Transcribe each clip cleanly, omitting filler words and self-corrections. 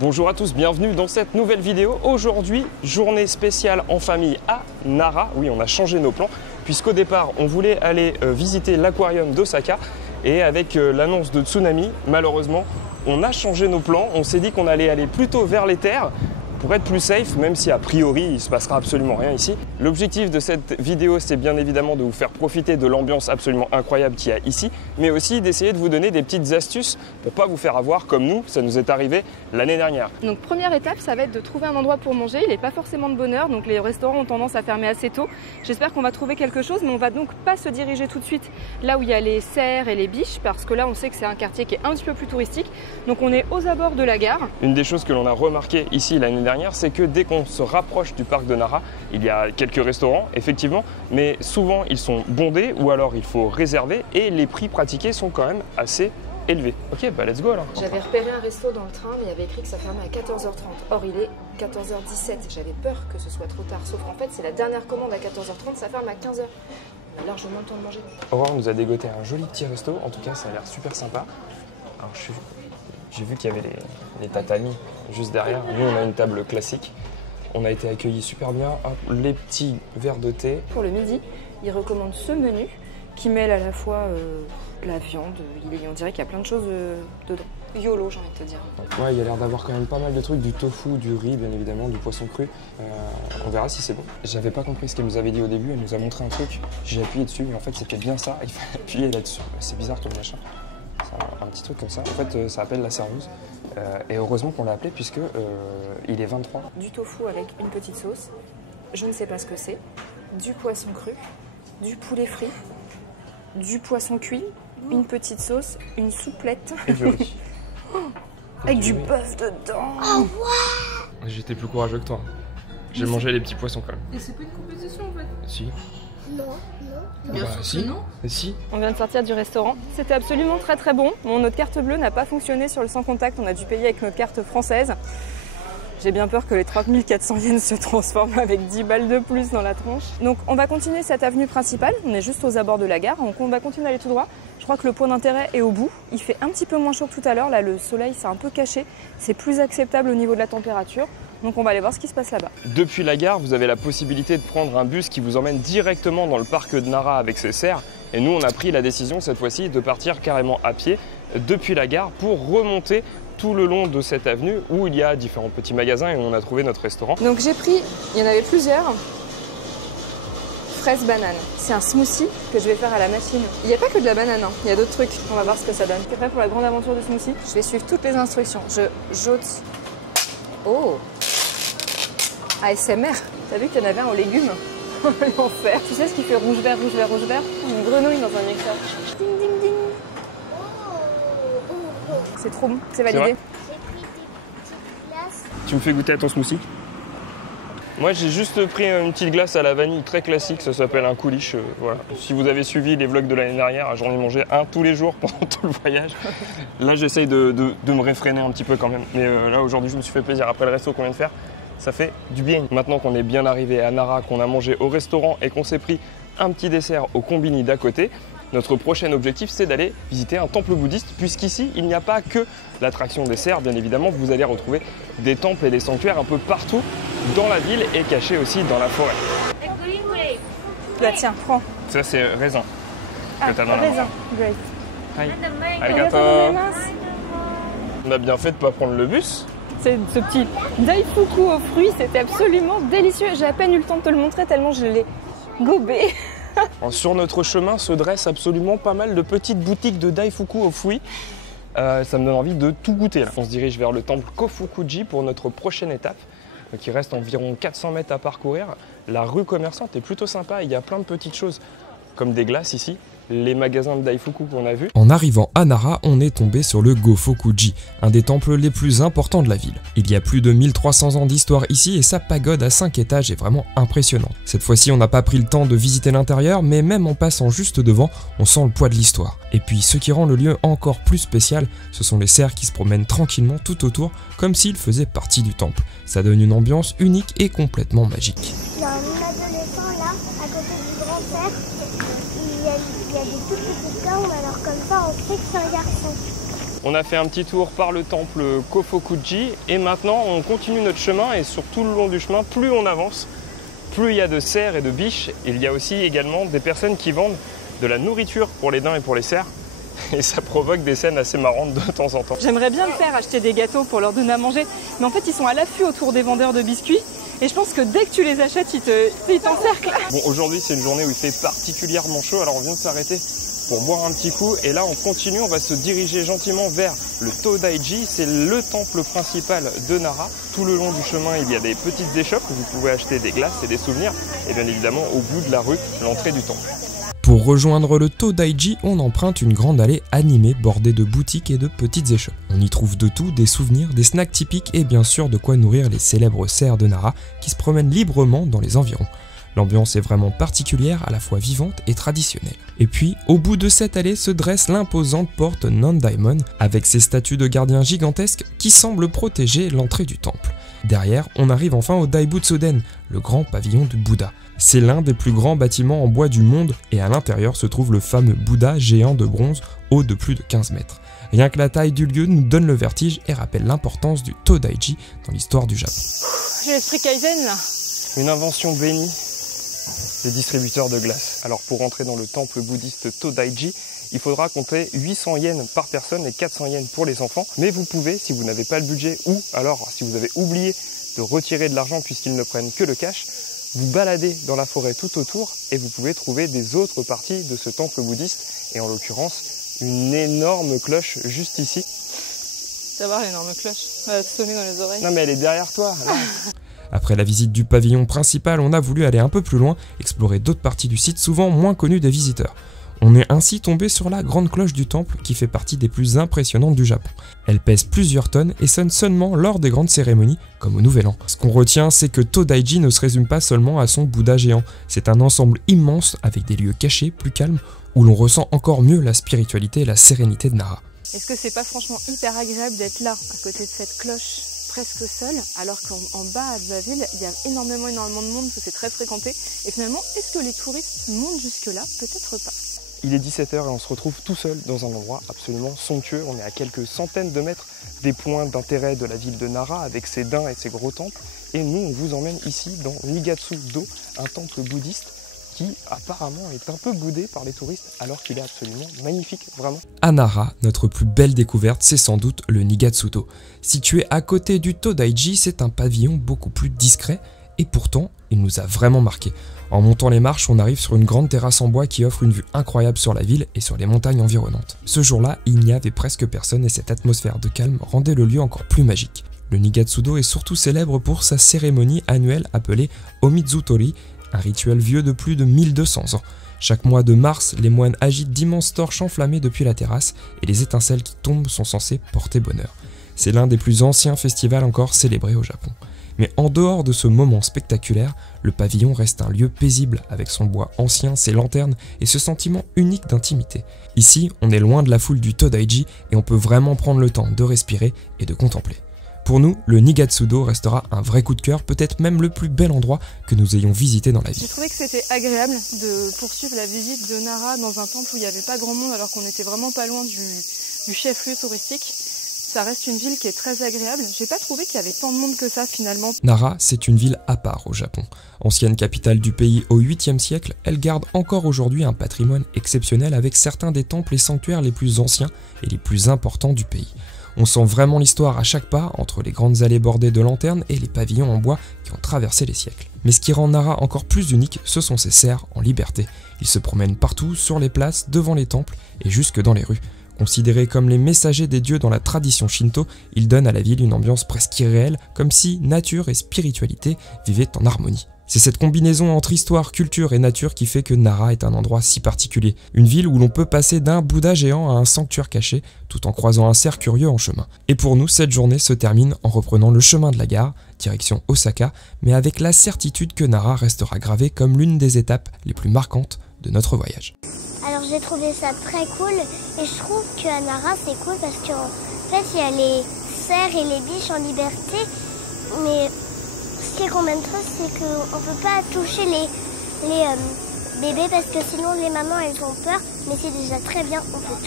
Bonjour à tous, bienvenue dans cette nouvelle vidéo. Aujourd'hui, journée spéciale en famille à Nara. Oui, on a changé nos plans puisqu'au départ, on voulait aller visiter l'aquarium d'Osaka et avec l'annonce de tsunami, malheureusement, on a changé nos plans. On s'est dit qu'on allait aller plutôt vers les terres pour être plus safe, même si a priori il ne se passera absolument rien ici. L'objectif de cette vidéo, c'est bien évidemment de vous faire profiter de l'ambiance absolument incroyable qu'il y a ici, mais aussi d'essayer de vous donner des petites astuces pour ne pas vous faire avoir comme nous, ça nous est arrivé l'année dernière. Donc première étape, ça va être de trouver un endroit pour manger. Il n'est pas forcément de bonne heure, donc les restaurants ont tendance à fermer assez tôt. J'espère qu'on va trouver quelque chose, mais on va donc pas se diriger tout de suite là où il y a les cerfs et les biches, parce que là on sait que c'est un quartier qui est un petit peu plus touristique. Donc on est aux abords de la gare. Une des choses que l'on a remarqué ici l'année dernière, c'est que dès qu'on se rapproche du parc de Nara, il y a quelques restaurants, effectivement, mais souvent ils sont bondés ou alors il faut réserver et les prix pratiqués sont quand même assez élevés. Ok, bah let's go alors. J'avais repéré un resto dans le train, mais il y avait écrit que ça fermait à 14h30. Or, il est 14h17. J'avais peur que ce soit trop tard, sauf qu'en fait, c'est la dernière commande à 14h30, ça ferme à 15h. On a largement le temps de manger. Aurore nous a dégoté un joli petit resto, en tout cas ça a l'air super sympa. Alors j'ai vu qu'il y avait les tatamis juste derrière. Nous on a une table classique. On a été accueillis super bien. Hop, les petits verres de thé. Pour le midi, il recommande ce menu qui mêle à la fois la viande, on dirait qu'il y a plein de choses dedans. YOLO, j'ai envie de te dire. Ouais, il y a l'air d'avoir quand même pas mal de trucs, du tofu, du riz, bien évidemment, du poisson cru. On verra si c'est bon. J'avais pas compris ce qu'elle nous avait dit au début, elle nous a montré un truc. J'ai appuyé dessus, mais en fait c'était bien ça, il fallait appuyer là-dessus. C'est bizarre comme machin. C'est un petit truc comme ça. En fait, ça appelle la serveuse. Et heureusement qu'on l'a appelé puisque il est 23. Du tofu avec une petite sauce, je ne sais pas ce que c'est, du poisson cru, du poulet frit, du poisson cuit, une petite sauce, une souplette. Et du riz. Avec du bœuf dedans. Oh ouais. J'étais plus courageux que toi. J'ai mangé les petits poissons quand même. Et c'est pas une compétition en fait. Si. Non. Bien sûr que non. Si. On vient de sortir du restaurant. C'était absolument très très bon. Bon, notre carte bleue n'a pas fonctionné sur le sans contact. On a dû payer avec notre carte française. J'ai bien peur que les 3400 yens se transforment avec 10 balles de plus dans la tronche. Donc on va continuer cette avenue principale. On est juste aux abords de la gare. Donc on va continuer d'aller tout droit. Je crois que le point d'intérêt est au bout. Il fait un petit peu moins chaud que tout à l'heure. Là, le soleil s'est un peu caché. C'est plus acceptable au niveau de la température. Donc on va aller voir ce qui se passe là-bas. Depuis la gare, vous avez la possibilité de prendre un bus qui vous emmène directement dans le parc de Nara avec ses cerfs. Et nous, on a pris la décision cette fois-ci de partir carrément à pied depuis la gare pour remonter tout le long de cette avenue où il y a différents petits magasins et on a trouvé notre restaurant. Donc j'ai pris, il y en avait plusieurs, fraises bananes. C'est un smoothie que je vais faire à la machine. Il n'y a pas que de la banane, hein. Il y a d'autres trucs. On va voir ce que ça donne. T'es prêt pour la grande aventure du smoothie? Je vais suivre toutes les instructions. Je j'ôte. Oh, ASMR. T'as vu qu'il y en avait un aux légumes? L'enfer. Tu sais ce qui fait rouge vert, rouge vert, rouge vert? Une grenouille dans un mixeur. Ding ding ding. C'est trop bon, c'est validé. J'ai pris des petites glaces. Tu me fais goûter à ton smoothie? Moi j'ai juste pris une petite glace à la vanille très classique, ça s'appelle un couliche. Voilà. Si vous avez suivi les vlogs de l'année dernière, j'en ai mangé un tous les jours pendant tout le voyage. Là j'essaye de me réfréner un petit peu quand même. Mais là aujourd'hui je me suis fait plaisir après le resto qu'on vient de faire. Ça fait du bien. Maintenant qu'on est bien arrivé à Nara, qu'on a mangé au restaurant et qu'on s'est pris un petit dessert au combini d'à côté, notre prochain objectif, c'est d'aller visiter un temple bouddhiste, puisqu'ici, il n'y a pas que l'attraction des cerfs, bien évidemment. Vous allez retrouver des temples et des sanctuaires un peu partout dans la ville et cachés aussi dans la forêt. Là, tiens, prends. Ça, c'est raisin que tu as dans la main. Raisin, great. Hi. Arigato. On a bien fait de ne pas prendre le bus. C'est ce petit daifuku aux fruits, c'était absolument délicieux. J'ai à peine eu le temps de te le montrer tellement je l'ai gobé. Sur notre chemin se dressent absolument pas mal de petites boutiques de daifuku aux fruits. Ça me donne envie de tout goûter. Là. On se dirige vers le temple Kofukuji pour notre prochaine étape. Donc il reste environ 400 mètres à parcourir. La rue commerçante est plutôt sympa. Il y a plein de petites choses comme des glaces ici. Les magasins de daifuku qu'on a vus. En arrivant à Nara, on est tombé sur le Gofokuji, un des temples les plus importants de la ville. Il y a plus de 1300 ans d'histoire ici et sa pagode à 5 étages est vraiment impressionnante. Cette fois-ci, on n'a pas pris le temps de visiter l'intérieur, mais même en passant juste devant, on sent le poids de l'histoire. Et puis, ce qui rend le lieu encore plus spécial, ce sont les cerfs qui se promènent tranquillement tout autour, comme s'ils faisaient partie du temple. Ça donne une ambiance unique et complètement magique. Il y a un adolescent là, à côté du grand cerf. Il y a des tout petits cornes, alors comme ça on sait que c'est un garçon. On a fait un petit tour par le temple Kofokuji et maintenant on continue notre chemin et sur tout le long du chemin, plus on avance, plus il y a de cerfs et de biches. Il y a aussi également des personnes qui vendent de la nourriture pour les daims et pour les cerfs. Et ça provoque des scènes assez marrantes de temps en temps. J'aimerais bien le faire, acheter des gâteaux pour leur donner à manger. Mais en fait, ils sont à l'affût autour des vendeurs de biscuits. Et je pense que dès que tu les achètes, ils t'encerclent. Bon, aujourd'hui, c'est une journée où il fait particulièrement chaud. Alors on vient de s'arrêter pour boire un petit coup. Et là, on continue, on va se diriger gentiment vers le Todaiji. C'est le temple principal de Nara. Tout le long du chemin, il y a des petites échoppes où vous pouvez acheter des glaces et des souvenirs. Et bien évidemment, au bout de la rue, l'entrée du temple. Pour rejoindre le Todaiji, on emprunte une grande allée animée bordée de boutiques et de petites échoppes. On y trouve de tout, des souvenirs, des snacks typiques et bien sûr de quoi nourrir les célèbres cerfs de Nara qui se promènent librement dans les environs. L'ambiance est vraiment particulière, à la fois vivante et traditionnelle. Et puis, au bout de cette allée se dresse l'imposante porte Nandaimon avec ses statues de gardiens gigantesques qui semblent protéger l'entrée du temple. Derrière, on arrive enfin au Daibutsuden, le grand pavillon du Bouddha. C'est l'un des plus grands bâtiments en bois du monde et à l'intérieur se trouve le fameux Bouddha géant de bronze haut de plus de 15 mètres. Rien que la taille du lieu nous donne le vertige et rappelle l'importance du Todaiji dans l'histoire du Japon. J'ai l'esprit Kaizen là. Une invention bénie des distributeurs de glace. Alors pour entrer dans le temple bouddhiste Todaiji, il faudra compter 800 yens par personne et 400 yens pour les enfants. Mais vous pouvez, si vous n'avez pas le budget ou alors si vous avez oublié de retirer de l'argent puisqu'ils ne prennent que le cash, vous baladez dans la forêt tout autour et vous pouvez trouver des autres parties de ce temple bouddhiste et en l'occurrence une énorme cloche juste ici. Ça va l'énorme cloche, elle va te sonner dans les oreilles. Non mais elle est derrière toi là. Après la visite du pavillon principal, on a voulu aller un peu plus loin, explorer d'autres parties du site souvent moins connues des visiteurs. On est ainsi tombé sur la grande cloche du temple qui fait partie des plus impressionnantes du Japon. Elle pèse plusieurs tonnes et sonne seulement lors des grandes cérémonies, comme au Nouvel An. Ce qu'on retient, c'est que Todaiji ne se résume pas seulement à son Bouddha géant, c'est un ensemble immense avec des lieux cachés, plus calmes, où l'on ressent encore mieux la spiritualité et la sérénité de Nara. Est-ce que c'est pas franchement hyper agréable d'être là, à côté de cette cloche, presque seule, alors qu'en bas de la ville, il y a énormément de monde, parce que c'est très fréquenté. Et finalement, est-ce que les touristes montent jusque-là? Peut-être pas. Il est 17h et on se retrouve tout seul dans un endroit absolument somptueux. On est à quelques centaines de mètres des points d'intérêt de la ville de Nara avec ses daims et ses gros temples. Et nous, on vous emmène ici dans Nigatsu-do, un temple bouddhiste qui apparemment est un peu boudé par les touristes alors qu'il est absolument magnifique, vraiment. À Nara, notre plus belle découverte, c'est sans doute le Nigatsu-do. Situé à côté du Todaiji, c'est un pavillon beaucoup plus discret et pourtant, il nous a vraiment marqué. En montant les marches, on arrive sur une grande terrasse en bois qui offre une vue incroyable sur la ville et sur les montagnes environnantes. Ce jour-là, il n'y avait presque personne et cette atmosphère de calme rendait le lieu encore plus magique. Le Nigatsu-do est surtout célèbre pour sa cérémonie annuelle appelée Omizutori, un rituel vieux de plus de 1200 ans. Chaque mois de mars, les moines agitent d'immenses torches enflammées depuis la terrasse et les étincelles qui tombent sont censées porter bonheur. C'est l'un des plus anciens festivals encore célébrés au Japon. Mais en dehors de ce moment spectaculaire, le pavillon reste un lieu paisible avec son bois ancien, ses lanternes et ce sentiment unique d'intimité. Ici, on est loin de la foule du Todaiji et on peut vraiment prendre le temps de respirer et de contempler. Pour nous, le Nigatsu-do restera un vrai coup de cœur, peut-être même le plus bel endroit que nous ayons visité dans la vie. J'ai trouvé que c'était agréable de poursuivre la visite de Nara dans un temple où il n'y avait pas grand monde alors qu'on était vraiment pas loin du chef-lieu touristique. Ça reste une ville qui est très agréable. J'ai pas trouvé qu'il y avait tant de monde que ça finalement. Nara, c'est une ville à part au Japon. Ancienne capitale du pays au 8e siècle, elle garde encore aujourd'hui un patrimoine exceptionnel avec certains des temples et sanctuaires les plus anciens et les plus importants du pays. On sent vraiment l'histoire à chaque pas entre les grandes allées bordées de lanternes et les pavillons en bois qui ont traversé les siècles. Mais ce qui rend Nara encore plus unique, ce sont ses cerfs en liberté. Ils se promènent partout, sur les places, devant les temples et jusque dans les rues. Considérés comme les messagers des dieux dans la tradition shinto, ils donnent à la ville une ambiance presque irréelle, comme si nature et spiritualité vivaient en harmonie. C'est cette combinaison entre histoire, culture et nature qui fait que Nara est un endroit si particulier. Une ville où l'on peut passer d'un Bouddha géant à un sanctuaire caché, tout en croisant un cerf curieux en chemin. Et pour nous, cette journée se termine en reprenant le chemin de la gare, direction Osaka, mais avec la certitude que Nara restera gravée comme l'une des étapes les plus marquantes de notre voyage. Alors j'ai trouvé ça très cool et je trouve qu'à Nara c'est cool parce qu'en fait il y a les cerfs et les biches en liberté, mais ce qui est quand même triste c'est qu'on ne peut pas toucher les bébés parce que sinon les mamans elles ont peur, mais c'est déjà très bien, on peut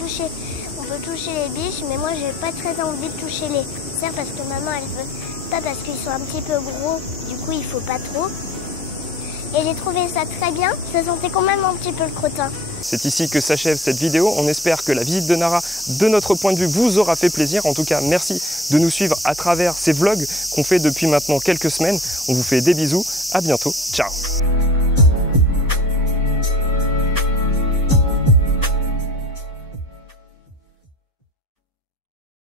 peut toucher les biches, mais moi j'ai pas très envie de toucher les cerfs parce que maman elle veut pas, parce qu'ils sont un petit peu gros, du coup il faut pas trop. Et j'ai trouvé ça très bien, ça sentait quand même un petit peu le crottin. C'est ici que s'achève cette vidéo. On espère que la visite de Nara, de notre point de vue, vous aura fait plaisir. En tout cas, merci de nous suivre à travers ces vlogs qu'on fait depuis maintenant quelques semaines. On vous fait des bisous, à bientôt, ciao.